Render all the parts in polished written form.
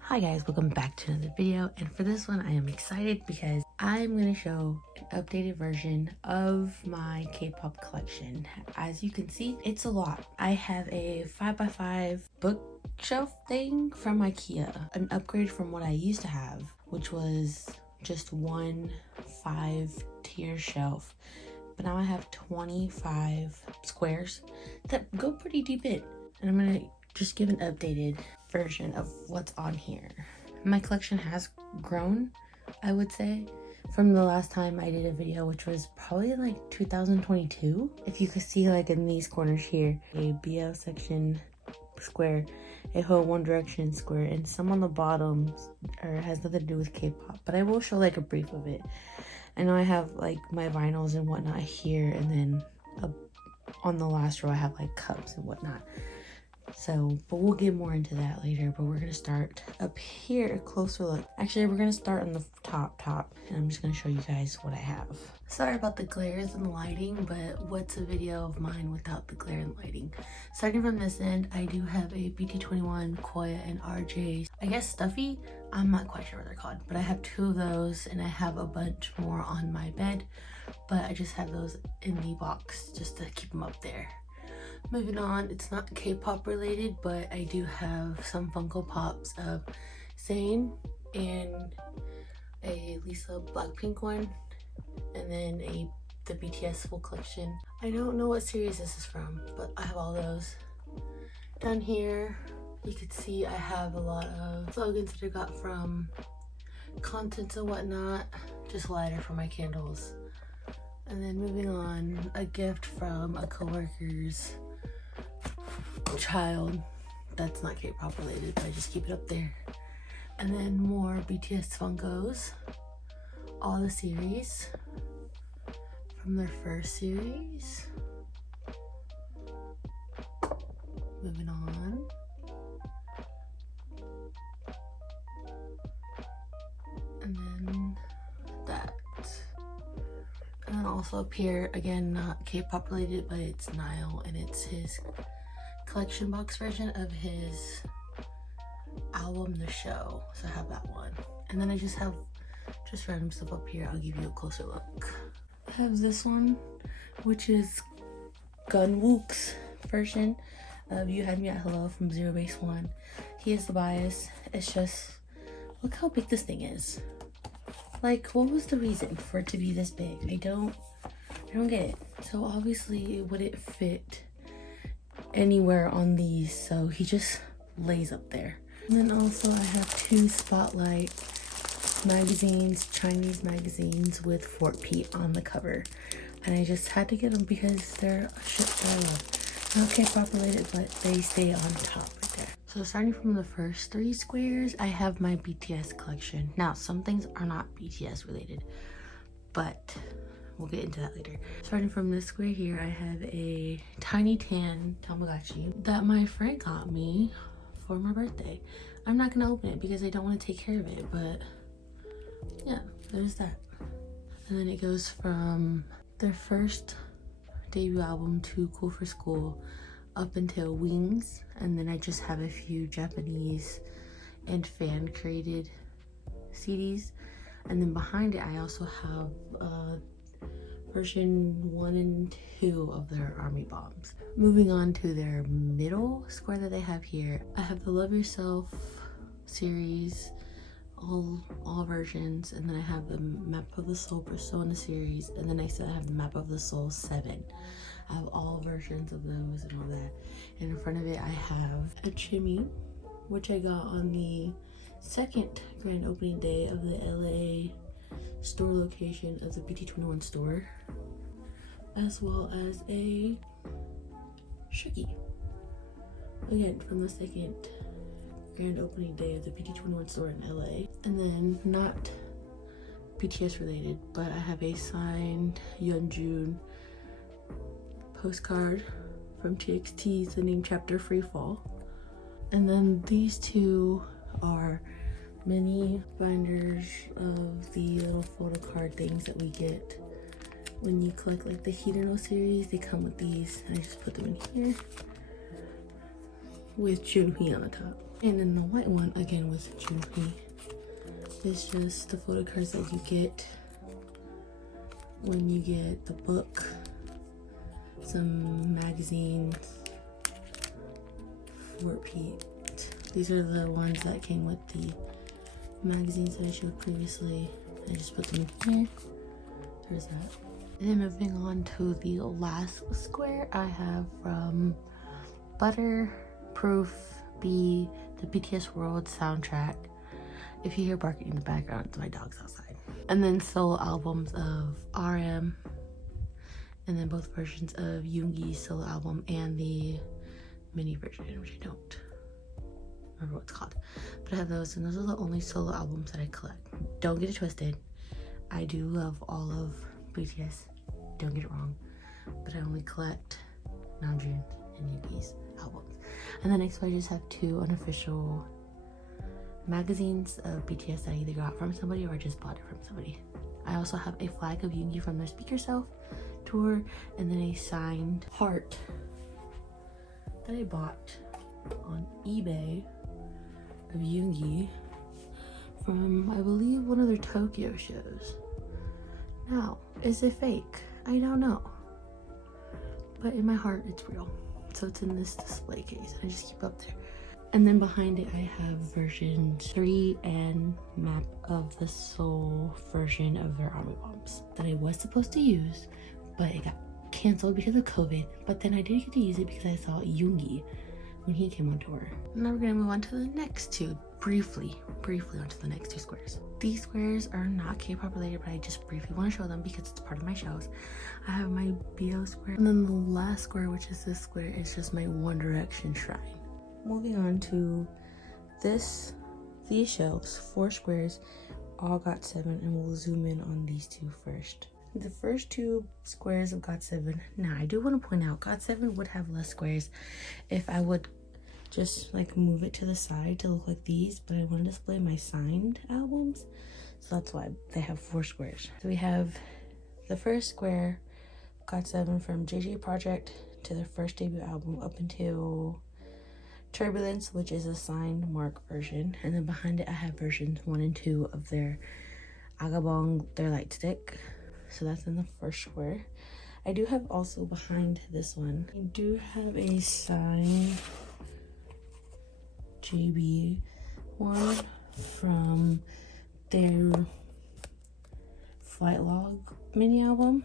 Hi guys, welcome back to another video, and for this one I am excited because I'm going to show an updated version of my K-pop collection. As you can see, it's a lot. I have a 5x5 bookshelf thing from IKEA, an upgrade from what I used to have, which was just one 5-tier shelf. But now I have 25 squares that go pretty deep in, and I'm going to just give an updated version of what's on here. My collection has grown, I would say, from the last time I did a video, which was probably like 2022. If you could see, like in these corners here, a BL section square, a whole One Direction square, and some on the bottom has nothing to do with K-pop, but I will show like a brief of it. I know I have like my vinyls and whatnot here, and then on the last row I have like cups and whatnot. So, but we'll get more into that later. But we're gonna start up here, a closer look. Actually, we're gonna start on the top, and I'm just gonna show you guys what I have. Sorry about the glares and the lighting, but what's a video of mine without the glare and lighting? Starting from this end, I do have a BT21, Koya, and RJ, I guess Stuffy? I'm not quite sure what they're called, but I have 2 of those, and I have a bunch more on my bed, but I just have those in the box just to keep them up there. Moving on, it's not K-pop related, but I do have some Funko Pops of Zayn and a Lisa Blackpink one, and then the BTS full collection. I don't know what series this is from, but I have all those. Down here, you can see I have a lot of slogans that I got from contents and whatnot, just lighter for my candles. And then moving on, a gift from a coworker's child that's not K-pop related, but I just keep it up there. And then more BTS Funkos, all the series from their first series. Moving on, and then that, and then also up here, again, not K-pop related, but it's Niall, and it's his collection box version of his album The Show, so I have that one. And then I just have random stuff up here. I'll give you a closer look. I have this one, which is Gunwook's version of You Had Me at Hello from Zero Base One. He is the bias. It's just, look how big this thing is. Like, what was the reason for it to be this big? I don't get it. So obviously it wouldn't fit anywhere on these, so he just lays up there. And then also I have 2 Spotlight magazines, Chinese magazines with Fort Pete on the cover, and I just had to get them because they're a shit full of, not K-pop related, but they stay on top right there. So starting from the first 3 squares, I have my BTS collection. Now some things are not BTS related, but we'll get into that later. Starting from this square here, I have a tiny tan Tamagotchi that my friend got me for my birthday. I'm not gonna open it because I don't want to take care of it, but yeah, there's that. And then it goes from their first debut album to Cool for School up until Wings, and then I just have a few Japanese and fan created CDs. And then behind it I also have version 1 and 2 of their Army Bombs. Moving on to their middle square that they have here, I have the Love Yourself series, all versions, and then I have the Map of the Soul Persona series, and then I still have the Map of the Soul 7. I have all versions of those and all that. And in front of it I have a Chimmy, which I got on the second grand opening day of the LA store location of the BT21 store, as well as a Shuggy, again from the second grand opening day of the BT21 store in LA. And then not BTS related, but I have a signed Yeonjun postcard from TXT's The Name Chapter Free Fall. And then these 2 are mini binders of the little photo card things that we get when you collect like the Hideno series. They come with these, and I just put them in here. with Junhee on the top. And then the white one, again with Junhee. It's just the photo cards that you get when you get the book, some magazines, repeat. These are the ones that came with the magazines that I showed previously. I just put them here. There's that. And then moving on to the last square, I have from Butterproof B, the BTS World soundtrack. If you hear barking in the background, it's my dog's outside. And then solo albums of RM, and then both versions of Yoongi's solo album and the mini version, which I don't remember what it's called. But I have those, and those are the only solo albums that I collect. Don't get it twisted. I do love all of BTS, don't get it wrong, but I only collect Namjoon and Yoongi's albums. And then next I just have 2 unofficial magazines of BTS that I either got from somebody or I just bought it from somebody. I also have a flag of Yoongi from their Speaker Shelf tour, and then a signed heart that I bought on eBay of Yoongi from, I believe, one of their Tokyo shows. Now, is it fake? I don't know. But in my heart, it's real. So it's in this display case, and I just keep it up there. And then behind it, I have version 3 and map of the Seoul version of their army bombs that I was supposed to use, but it got canceled because of COVID. But then I did get to use it because I saw Yoongi when he came on tour. Now we're gonna move on to the next 2, briefly onto the next 2 squares. These squares are not K-pop related, but I just briefly want to show them because it's part of my shows. I have my BO square, and then the last square, which is this square, is just my One Direction shrine. Moving on to these shelves, 4 squares, all GOT7, and we'll zoom in on these 2 first. The first 2 squares of GOT7. Now I do want to point out GOT7 would have less squares if I would just like move it to the side to look like these, but I want to display my signed albums, so that's why they have 4 squares. So we have the first square, GOT7, from JJ Project to their first debut album up until Turbulence, which is a signed Mark version, and then behind it I have versions 1 and 2 of their Agabong, their light stick. So that's in the first square. I do have also behind this one, I do have a signed JB one from their Flight Log mini album.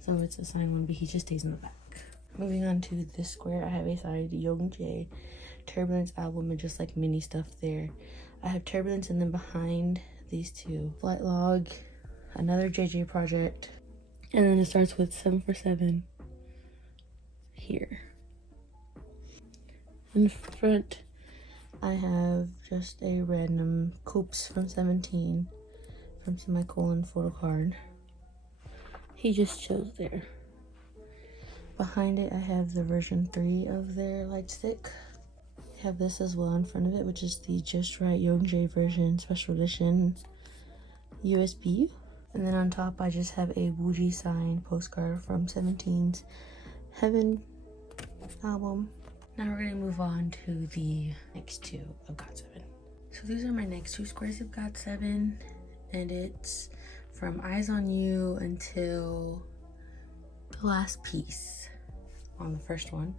So it's a signed one, but he just stays in the back. Moving on to this square, I have a signed Youngjae Turbulence album and just like mini stuff there. I have Turbulence, and then behind these 2, Flight Log, another JJ project, and then it starts with 7 for 7 here. In front, I have just a random Koops from 17 from Semicolon photo card. He just shows there. Behind it, I have the version 3 of their light stick. I have this as well in front of it, which is the Just Right Youngjae version special edition USB. And then on top, I just have a Wooji signed postcard from 17's Heaven album. Now we're gonna move on to the next 2 of GOT7. So these are my next 2 squares of GOT7, and it's from Eyes on You until the last piece on the first one,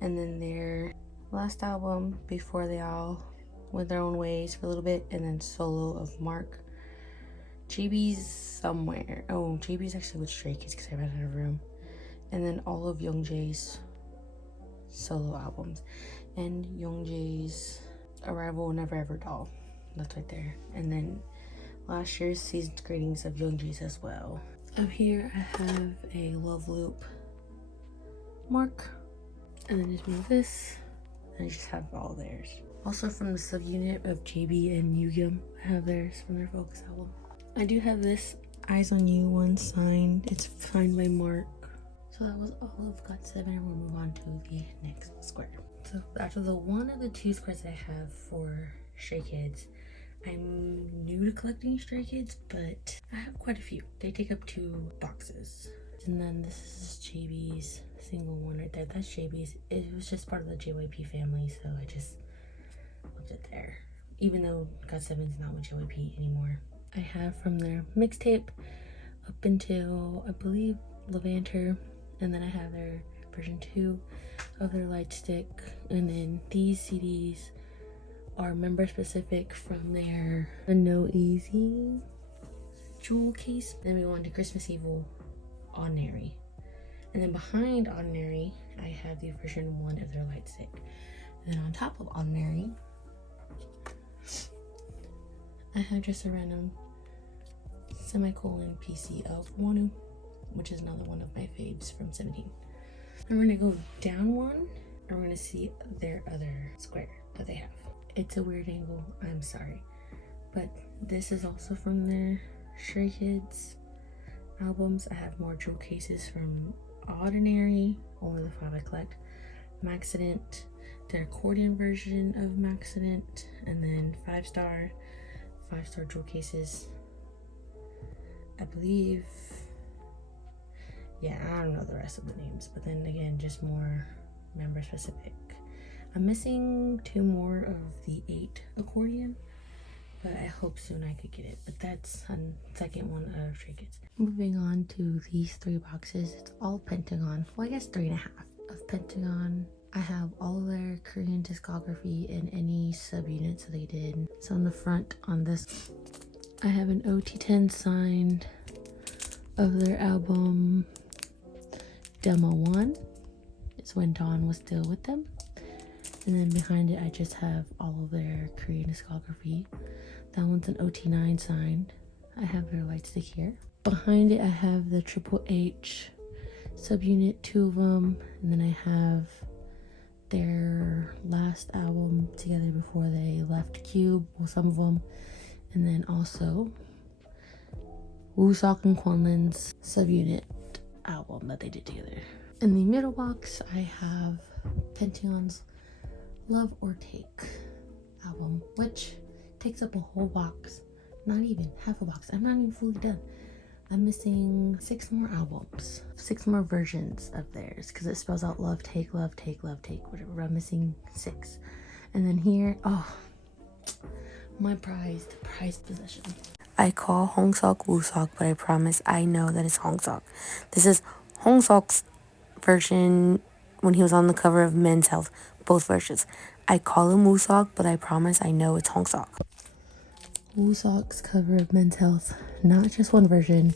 and then their last album before they all went their own ways for a little bit, and then solo of Mark. JB's somewhere. Oh, JB's actually with Stray Kids because I ran out of room. And then all of Youngjae's solo albums, and Youngjae's Arrival, Never Ever Doll. That's right there. And then last year's season's greetings of Youngjae's as well. Up here I have a Love Loop Mark, and then just move this, and I just have all theirs. Also from the subunit of JB and Yugyeom, I have theirs from their Focus album. I do have this Eyes on You one signed. It's signed by Mark. So that was all of GOT7, and we'll move on to the next square. So after the one of the 2 squares that I have for Stray Kids, I'm new to collecting Stray Kids, but I have quite a few. They take up 2 boxes. And then this is JB's single one right there. That's JB's. It was just part of the JYP family, so I just left it there. Even though GOT7's not with JYP anymore. I have from their mixtape up until, I believe, Levanter. And then I have their version 2 of their light stick. And then these CDs are member specific from their No Easy jewel case. Then we go on to Christmas Evil Ordinary. And then behind Ordinary, I have the version 1 of their light stick. And then on top of Ordinary, I have just a random semicolon PC of Wonu, which is another one of my faves from 17. I'm gonna go down one, and we're gonna see their other square that they have. It's a weird angle, I'm sorry. But this is also from their Stray Kids albums. I have more jewel cases from Ordinary, only the 5 I collect, Maxident, their accordion version of Maxident, and then 5-star jewel cases. I believe, yeah, I don't know the rest of the names, but then again, just more member specific. I'm missing 2 more of the 8 accordion, but I hope soon I could get it. But that's a second one of Stray Kids. Moving on to these 3 boxes, it's all Pentagon. Well, I guess 3.5 of Pentagon. I have all of their Korean discography and any subunits they did. So on the front on this, I have an OT10 signed of their album Demo 1. It's when Dawn was still with them. And then behind it, I just have all of their Korean discography. That one's an OT9 signed. I have their light stick here. Behind it, I have the Triple H subunit, 2 of them. And then I have their last album together before they left Cube, well, some of them. And then also Wooseok and Kwanlin's subunit album that they did together. In the middle box, I have Pentagon's Love or Take album, which takes up a whole box. Not even half a box. I'm not even fully done. I'm missing 6 more albums, 6 more versions of theirs, because it spells out love, take, whatever. I'm missing 6. And then here, oh, my prized possession. I call Hongsok Wooseok, but I promise I know that it's Hongsok. This is Hongsok's version when he was on the cover of Men's Health, both versions. I call him Wooseok, but I promise I know it's Hongsok. Wooseok's cover of Men's Health, not just one version,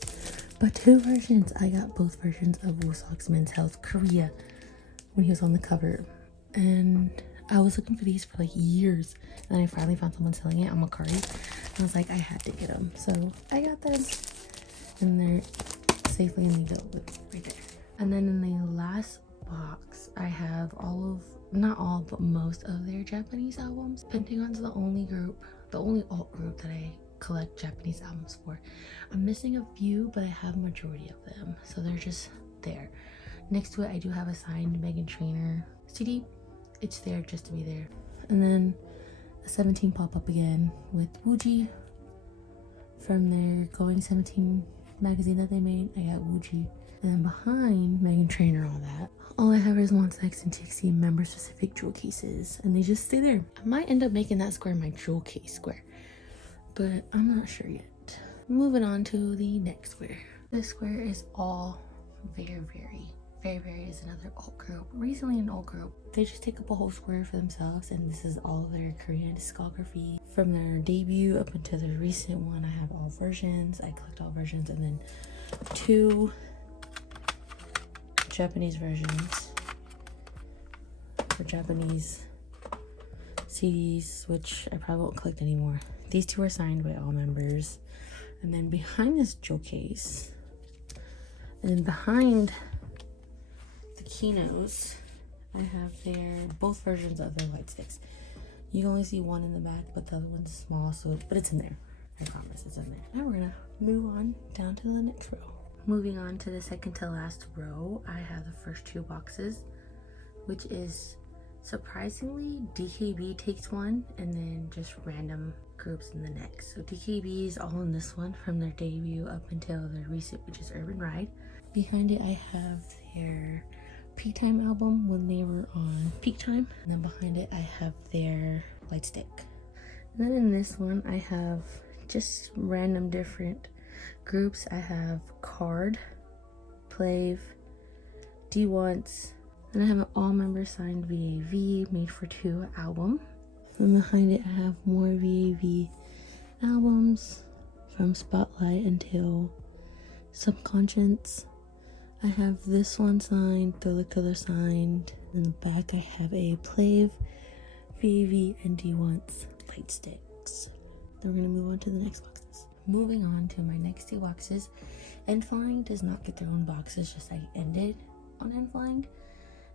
but 2 versions. I got both versions of Wooseok's Men's Health Korea when he was on the cover, and I was looking for these for like years, and I finally found someone selling it on Mercari, and I was like, I had to get them, so I got them, and they're safely in the dough right there. And then in the last box, I have all of, not all, but most of their Japanese albums. Pentagon's the only alt group that I collect Japanese albums for. I'm missing a few, but I have a majority of them, so they're just there. Next to it, I do have a signed Meghan Trainor CD. It's there just to be there. And then the 17 pop up again with Wooji from their Going 17 magazine that they made. I got Wooji. And then behind Meghan Trainor, all I have is Monsta X and TXT member specific jewel cases, and they just stay there. I might end up making that square my jewel case square, but I'm not sure yet. Moving on to the next square. This square is all Very is another alt group. Recently an alt group. They just take up a whole square for themselves, and this is all of their Korean discography from their debut up until the recent one. I have all versions. I collect all versions, and then 2 Japanese versions for Japanese CDs, which I probably won't collect anymore. These 2 are signed by all members. And then behind this jewel case, and then behind the Kinos, I have both versions of their light sticks. You can only see one in the back, but the other one's small, but it's in there. I promise it's in there. Now we're gonna move on down to the next row. Moving on to the second to last row, I have the first 2 boxes, which is surprisingly DKB takes one, and then just random groups in the next. So DKB is all in this one from their debut up until their recent, which is Urban Ride. Behind it I have their Peak Time album when they were on Peak Time. And then behind it I have their light stick. And then in this one I have just random different groups. I have Card, Plave, D-Once, and I have an all member signed VAV Made for Two album. And behind it I have more VAV albums from Spotlight until Subconscious. I have this one signed, Thriller Killer signed. In the back I have a Plave, VAV, and D-Once light sticks. Then we're gonna move on to the next boxes. Moving on to my next two boxes. N-Flying does not get their own boxes, just I ended on N-Flying.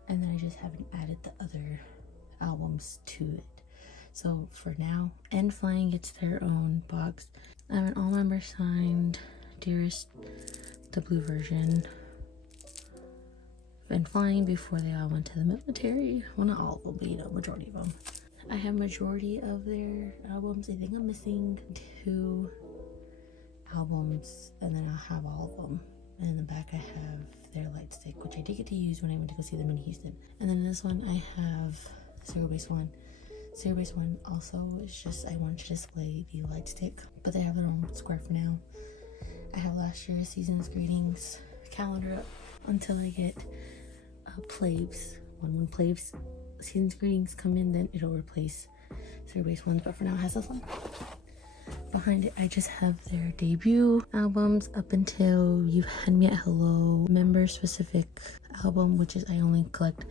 And then I just haven't added the other albums to it. So for now, N-Flying gets their own box. I have an all member signed Dearest, the blue version. N-Flying before they all went to the military. Well, not all of them, but you know, majority of them. I have majority of their albums. I think I'm missing 2 albums, and then I'll have all of them. And in the back I have their light stick, which I did get to use when I went to go see them in Houston. And then in this one I have Zero Base One. Zero Base One also is just, I wanted to display the light stick, but they have their own square for now. I have last year's Season's Greetings calendar up until I get Plaves. When Plaves Season's Greetings come in, then it'll replace Zero Base Ones, but for now it has this one. Behind it I just have their debut albums up until You've Had Me at Hello, member specific album, which is I only collect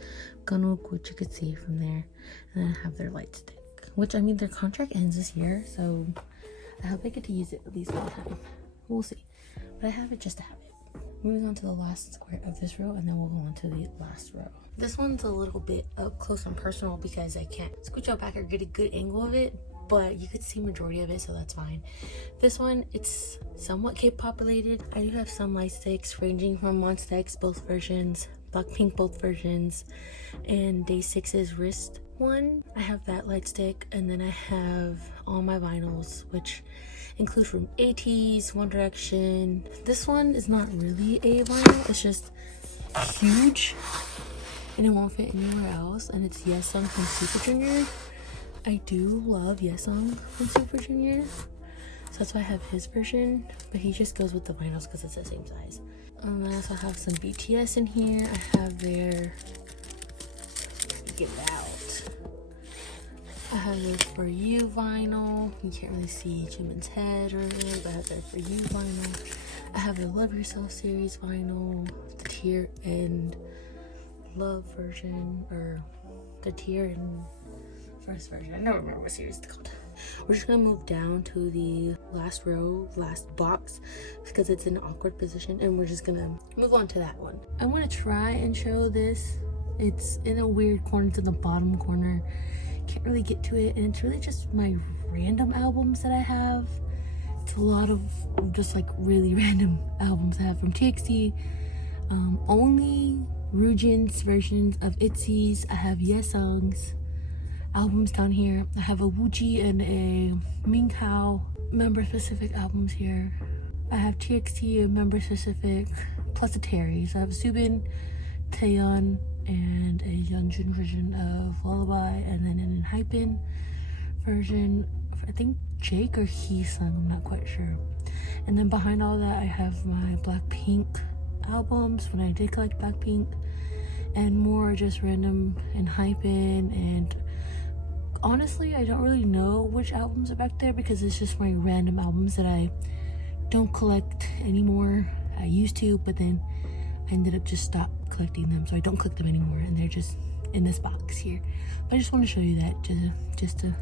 Ganok, which you could see from there, and then I have their light stick, which I mean their contract ends this year, so I hope I get to use it at least one time. We'll see, but I have it just to have it. Moving on to the last square of this row, and then we'll go on to the last row. This one's a little bit up close and personal because I can't scooch out back or get a good angle of it, but you could see majority of it, so that's fine. This one, it's somewhat K-pop related. I do have some light sticks ranging from Monsta X both versions, Blackpink both versions, and Day 6's wrist one. I have that light stick, and then I have all my vinyls, which include from ATEEZ, One Direction. This one is not really a vinyl, it's just huge and it won't fit anywhere else, and it's Yesung from Super Junior. I do love Yesung from Super Junior, so that's why I have his version, but he just goes with the vinyls because it's the same size. I also have some BTS in here. I have their, get it out, I have their For You vinyl. You can't really see Jimin's head or anything, but I have their For You vinyl. I have the Love Yourself series vinyl, the Tear and Love version, or the Tear and first version. I don't remember what series it's called. We're just gonna move down to the last row, last box, because it's in an awkward position, and we're just gonna move on to that one. I'm gonna try and show this. It's in a weird corner, it's in the bottom corner. Can't really get to it, and it's really just my random albums that I have. It's a lot of just like really random albums I have from TXT. Only Ryujin's versions of ITZY's. I have Yesung's albums down here. I have a Wooji and a Minghao member specific albums here. I have TXT member specific plus a Terry. So I have Subin, Taeyeon, and a Yeonjun version of Lullaby, and then an Hypen version of, I think, Jake or Heesung, I'm not quite sure. And then behind all that I have my Blackpink albums when I did collect Blackpink, and more just random and Hypen, and honestly I don't really know which albums are back there because it's just my random albums that I don't collect anymore. I used to, but then I ended up just stop collecting them, so I don't collect them anymore, and they're just in this box here. But I just want to show you that, just to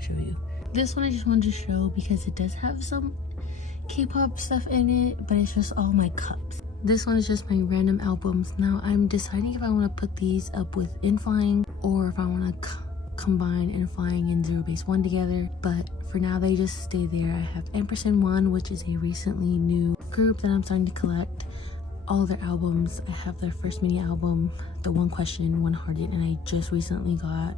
show you. This one I just wanted to show because it does have some K-pop stuff in it, but it's just all my cups. This one is just my random albums. Now I'm deciding if I want to put these up with N-Flying or if I want to combine N-Flying and Zero Base One together, but for now they just stay there. I have Ampersand1, which is a recently new group that I'm starting to collect all their albums. I have their first mini album, the One Question, One Hearted, and I just recently got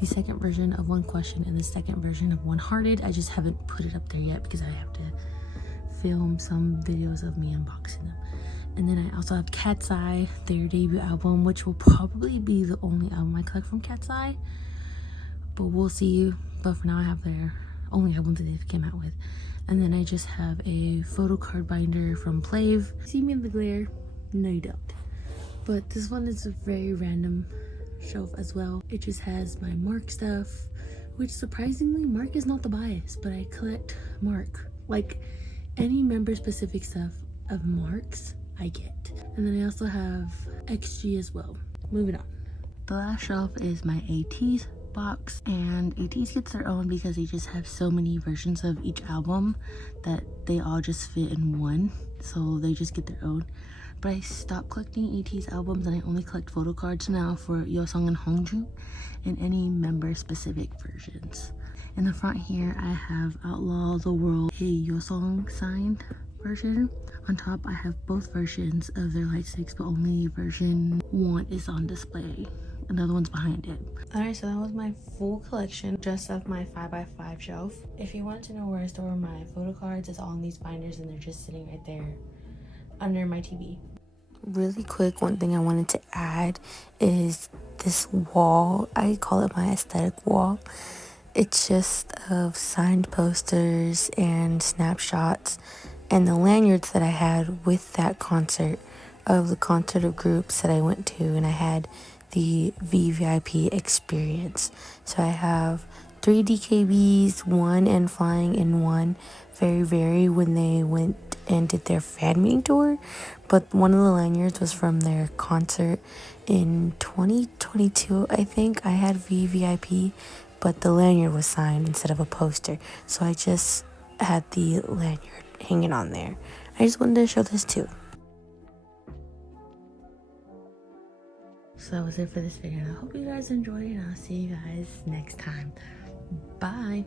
the second version of One Question and the second version of One Hearted. I just haven't put it up there yet because I have to film some videos of me unboxing them. And then I also have Cat's Eye, their debut album, which will probably be the only album I collect from Cat's Eye, but we'll see. But for now I have their only album that they've came out with. And then I just have a photo card binder from Plave. See me in the glare? No you don't. But this one is a very random shelf as well. It just has my Mark stuff, which surprisingly Mark is not the bias, but I collect Mark. Like any member specific stuff of Mark's I get. And then I also have XG as well. Moving on. The last shelf is my ATEEZ box, and ATEEZ gets their own because they just have so many versions of each album that they all just fit in one, so they just get their own. But I stopped collecting ATEEZ albums and I only collect photo cards now for Yeosang and Hongju and any member specific versions. In the front here I have Outlaw the World, a Yeosang signed version. On top I have both versions of their light sticks, but only version 1 is on display. Another one's behind it. Alright, so that was my full collection just of my 5x5 shelf. If you want to know where I store my photo cards, it's all in these binders and they're just sitting right there under my TV. Really quick, one thing I wanted to add is this wall. I call it my aesthetic wall. It's just of signed posters and snapshots and the lanyards that I had with that concert, of the concert of groups that I went to, and I had the VVIP experience. So I have 3 DKBs, 1 and Flying, and 1 Very Very when they went and did their fan meeting tour. But one of the lanyards was from their concert in 2022, I think. I had VVIP, but the lanyard was signed instead of a poster. So I just had the lanyard hanging on there. I just wanted to show this too. So that was it for this video. I hope you guys enjoyed it, and I'll see you guys next time. Bye.